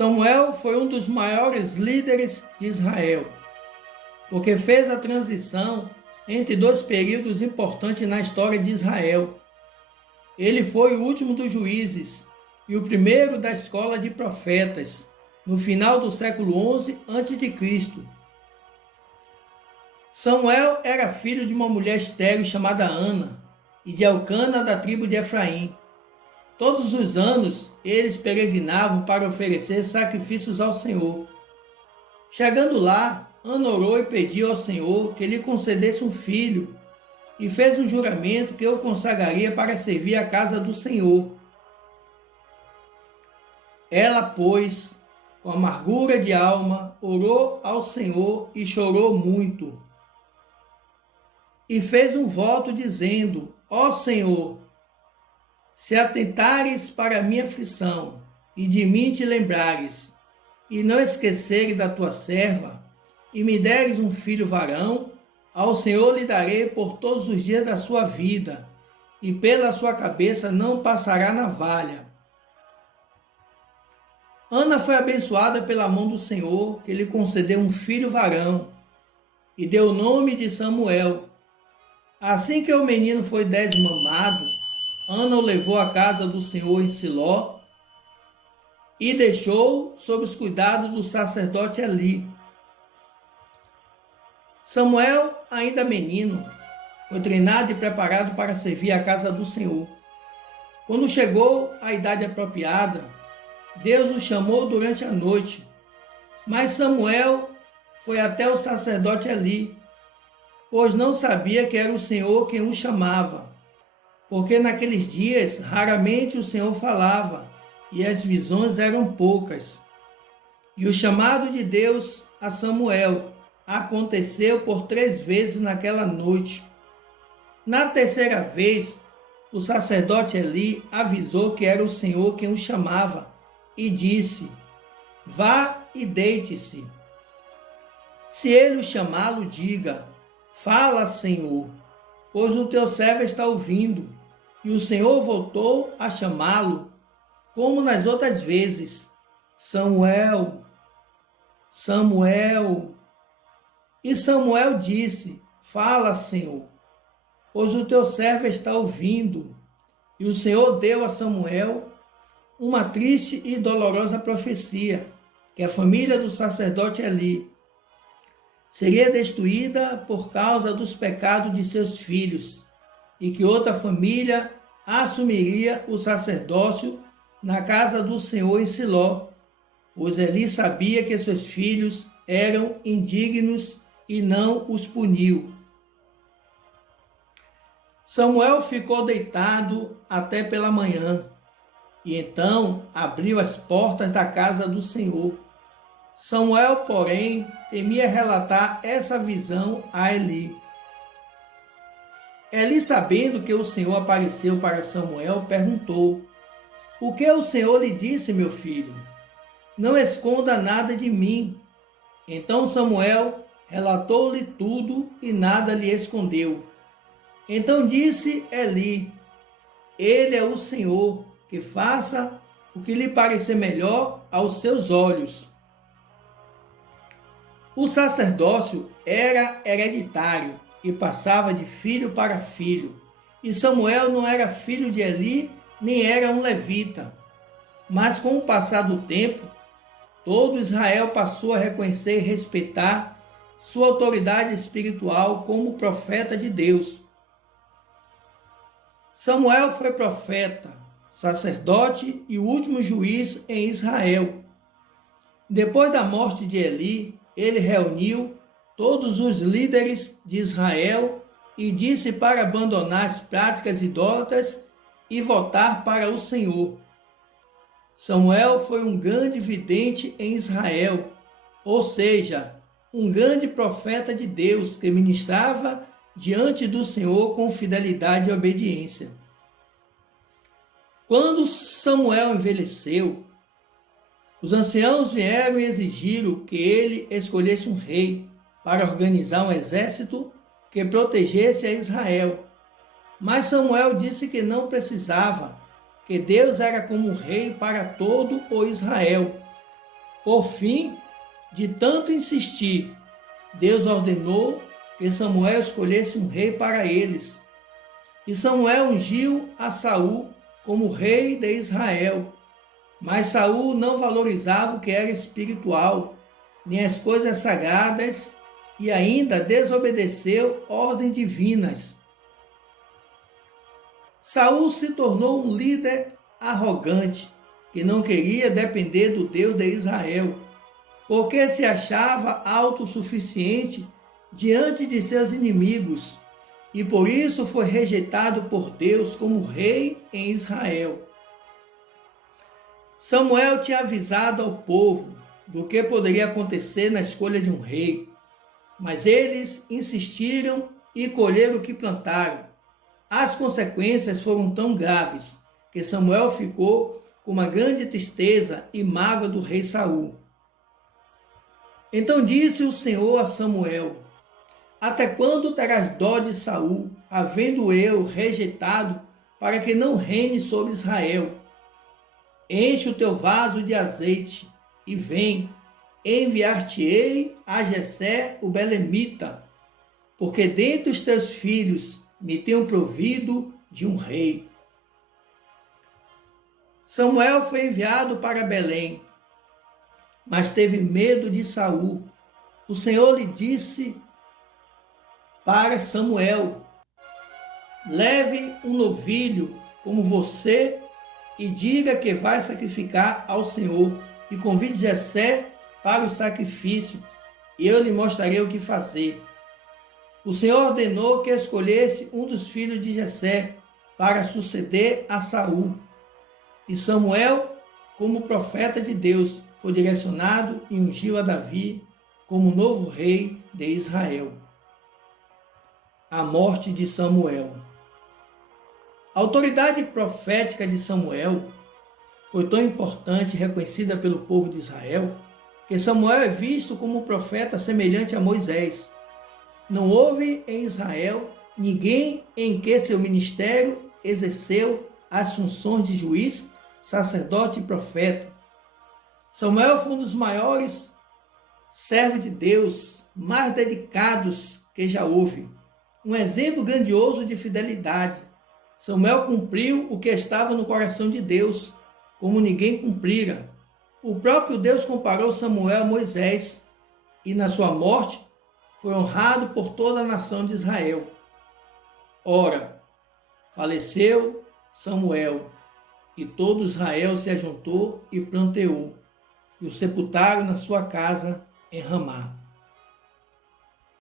Samuel foi um dos maiores líderes de Israel, porque fez a transição entre dois períodos importantes na história de Israel. Ele foi o último dos juízes e o primeiro da escola de profetas, no final do século XI a.C. Samuel era filho de uma mulher estéril chamada Ana e de Elcana da tribo de Efraim. Todos os anos eles peregrinavam para oferecer sacrifícios ao Senhor. Chegando lá, Ana orou e pediu ao Senhor que lhe concedesse um filho e fez um juramento que o consagraria para servir a casa do Senhor. Ela, pois, com amargura de alma, orou ao Senhor e chorou muito. E fez um voto dizendo: Ó Senhor, se atentares para a minha aflição e de mim te lembrares, e não esqueceres da tua serva, e me deres um filho varão, ao Senhor lhe darei por todos os dias da sua vida, e pela sua cabeça não passará navalha. Ana foi abençoada pela mão do Senhor, que lhe concedeu um filho varão, e deu o nome de Samuel. Assim que o menino foi desmamado, Ana o levou à casa do Senhor em Siló e deixou sob os cuidados do sacerdote Eli. Samuel, ainda menino, foi treinado e preparado para servir a casa do Senhor. Quando chegou a idade apropriada, Deus o chamou durante a noite, mas Samuel foi até o sacerdote Eli, pois não sabia que era o Senhor quem o chamava, porque naqueles dias raramente o Senhor falava e as visões eram poucas. E o chamado de Deus a Samuel aconteceu por 3 vezes naquela noite. Na terceira vez, o sacerdote Eli avisou que era o Senhor quem o chamava e disse: Vá e deite-se. Se ele o chamá-lo, diga: Fala, Senhor, pois o teu servo está ouvindo. E o Senhor voltou a chamá-lo, como nas outras vezes: Samuel, Samuel. E Samuel disse: Fala, Senhor, pois o teu servo está ouvindo. E o Senhor deu a Samuel uma triste e dolorosa profecia, que a família do sacerdote Eli seria destruída por causa dos pecados de seus filhos, e que outra família assumiria o sacerdócio na casa do Senhor em Siló, pois Eli sabia que seus filhos eram indignos e não os puniu. Samuel ficou deitado até pela manhã, e então abriu as portas da casa do Senhor. Samuel, porém, temia relatar essa visão a Eli. Eli, sabendo que o Senhor apareceu para Samuel, perguntou: O que o Senhor lhe disse, meu filho? Não esconda nada de mim. Então Samuel relatou-lhe tudo e nada lhe escondeu. Então disse Eli: Ele é o Senhor, que faça o que lhe parecer melhor aos seus olhos. O sacerdócio era hereditário e passava de filho para filho. E Samuel não era filho de Eli, nem era um levita. Mas com o passar do tempo, todo Israel passou a reconhecer e respeitar sua autoridade espiritual como profeta de Deus. Samuel foi profeta, sacerdote e o último juiz em Israel. Depois da morte de Eli, ele reuniu todos os líderes de Israel e disse para abandonar as práticas idólatras e voltar para o Senhor. Samuel foi um grande vidente em Israel, ou seja, um grande profeta de Deus que ministrava diante do Senhor com fidelidade e obediência. Quando Samuel envelheceu, os anciãos vieram e exigiram que ele escolhesse um rei para organizar um exército que protegesse a Israel. Mas Samuel disse que não precisava, que Deus era como um rei para todo o Israel. Por fim, de tanto insistir, Deus ordenou que Samuel escolhesse um rei para eles. E Samuel ungiu a Saul como rei de Israel. Mas Saul não valorizava o que era espiritual, nem as coisas sagradas, e ainda desobedeceu ordens divinas. Saul se tornou um líder arrogante, que não queria depender do Deus de Israel, porque se achava autossuficiente diante de seus inimigos, e por isso foi rejeitado por Deus como rei em Israel. Samuel tinha avisado ao povo do que poderia acontecer na escolha de um rei, mas eles insistiram e colheram o que plantaram. As consequências foram tão graves que Samuel ficou com uma grande tristeza e mágoa do rei Saul. Então disse o Senhor a Samuel: até quando terás dó de Saul, havendo eu rejeitado, para que não reine sobre Israel? Enche o teu vaso de azeite e vem, enviar-te-ei a Jessé o belemita, porque dentre os teus filhos me tenho provido de um rei. Samuel foi enviado para Belém, mas teve medo de Saul. O Senhor lhe disse para Samuel: leve um novilho como você e diga que vai sacrificar ao Senhor, e convide Jessé para o sacrifício, e eu lhe mostrarei o que fazer. O Senhor ordenou que escolhesse um dos filhos de Jessé para suceder a Saul. E Samuel, como profeta de Deus, foi direcionado e ungiu a Davi como novo rei de Israel. A morte de Samuel. A autoridade profética de Samuel foi tão importante e reconhecida pelo povo de Israel que Samuel é visto como um profeta semelhante a Moisés. Não houve em Israel ninguém em que seu ministério exerceu as funções de juiz, sacerdote e profeta. Samuel foi um dos maiores servos de Deus, mais dedicados que já houve. Um exemplo grandioso de fidelidade. Samuel cumpriu o que estava no coração de Deus, como ninguém cumprira. O próprio Deus comparou Samuel a Moisés, e na sua morte foi honrado por toda a nação de Israel. Ora, faleceu Samuel, e todo Israel se ajuntou e planteou, e o sepultaram na sua casa em Ramá.